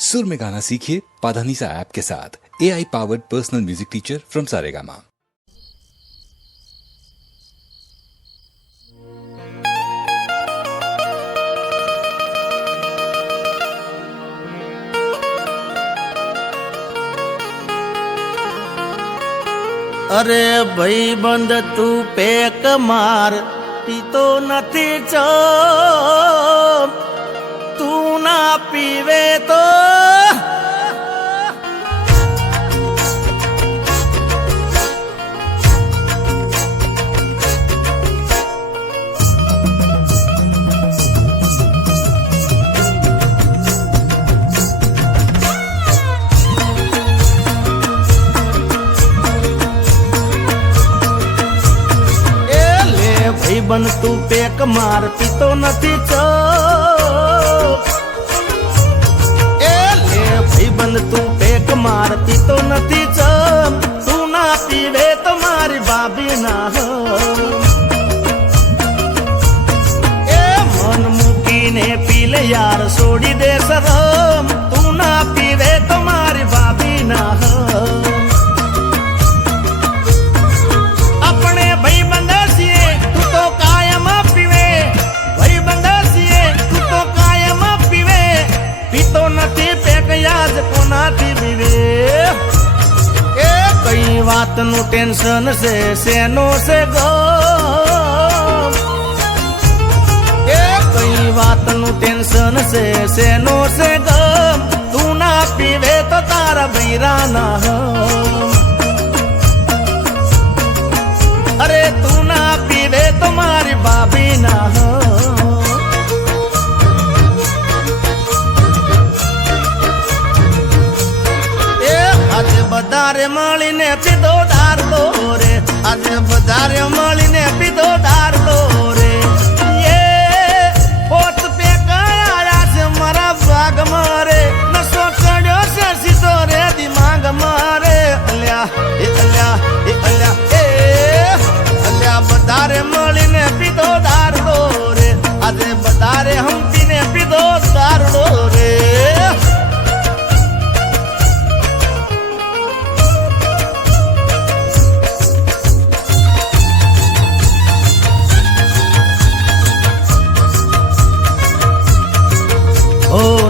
सुर में गाना सीखिए पाधानीसा ऐप के साथ। AI powered personal music teacher from Saregama. अरे भाई बंद तू पेक मार पीतो नथी चो तू ना पीवे तो बन तू पेक मार पीतो नथी चो ए ले भाई बन तू पेक मार पीतो नथी चो तू ना पीवे तो मारी भाभी ना हो ए मन मुकी ने पी ले यार छोड़ी दे शरम तू ना पीवे तो मारी भाभी ना हो अपने भाई बंदा याद कोना थी बीवे ए कई बात नु टेंशन से सेनो से गो ए कई बात नु टेंशन से सेनो से गो तू ना पीवे तो तारा भैरा ना हो अरे तू ना पीवे तो मारी भाभी ना हो बदारे माली ने पीधो डार दो रे आज बदारे माली ने पीधो डार दो रे ये पोत पे काया से मारा बाग मारे नशो चढ़ो से सीधो रे दिमाग मारे अल्या ए अल्या ए अल्या ए अल्या बदारे माली ने पीधो डार दो रे आज बदारे हम पीने पीधो डार दो रे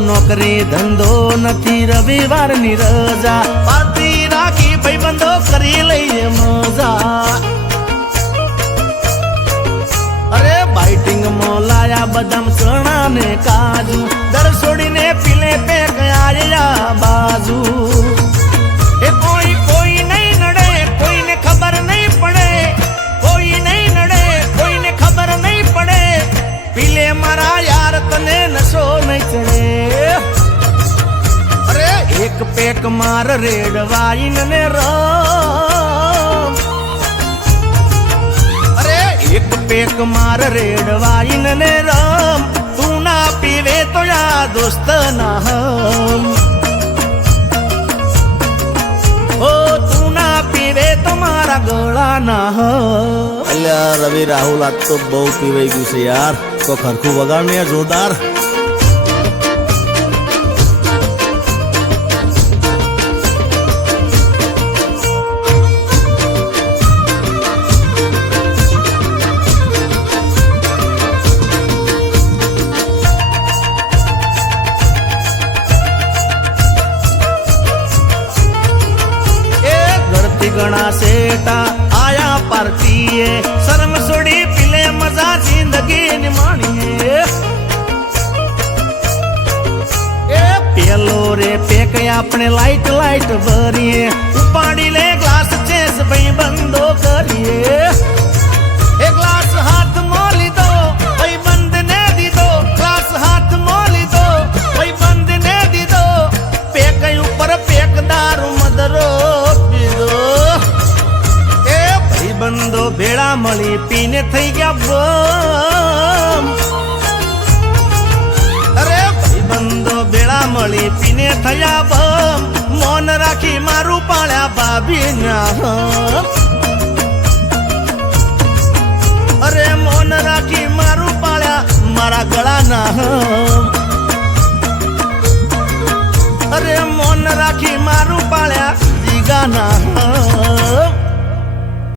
नौकरी धंधो नथी रविवार नी रजा पार्टी राखी भाई बंदो करी लईए मजा अरे बाइटिंग में लाया बदाम चना ने काजू दर छोड़ी ने पीले पे गया या बाजू ए कोई कोई नहीं नड़े कोई ने खबर नहीं पड़े कोई नहीं नड़े कोई ने खबर नहीं पड़े पीले मारा यार तने नशो नहीं चढ़े एक पेक मार रेड वाइन ने राम अरे एक पेक मार रेड वाइन ने राम तू ना पीवे तो या दोस्त ना हम ओ तू ना पीवे तो मारा गोला ना हम अल्लाह रवि राहुल आज तो बहुत पीवे गई यार तो खरखू वगाड़ने जोरदार गणा सेटा आया पार्टी शर्म छोड़ी पिले मजा जिंदगी निमाणिए ए पेलो रे पेक अपने लाइट लाइट भरिए उपाड़ी ले ग्लास चेस भाई बंदो करिए एक ग्लास हाथ मोली दो भाई बंद ने दी दो ग्लास हाथ मोली दो भाई बंद ने दी दो पेक ऊपर पेक दारू मदरो बंदो भेड़ा मળી पीने थई गया बम अरे भाई बंदो भेड़ा मળી पीने थया बम मौन राखी मारू पाळ्या भाभी ना अरे मौन राखी मारू पाळ्या मारा गळा ना અરે મોન રાખી મારું પાળ્યા જીગાના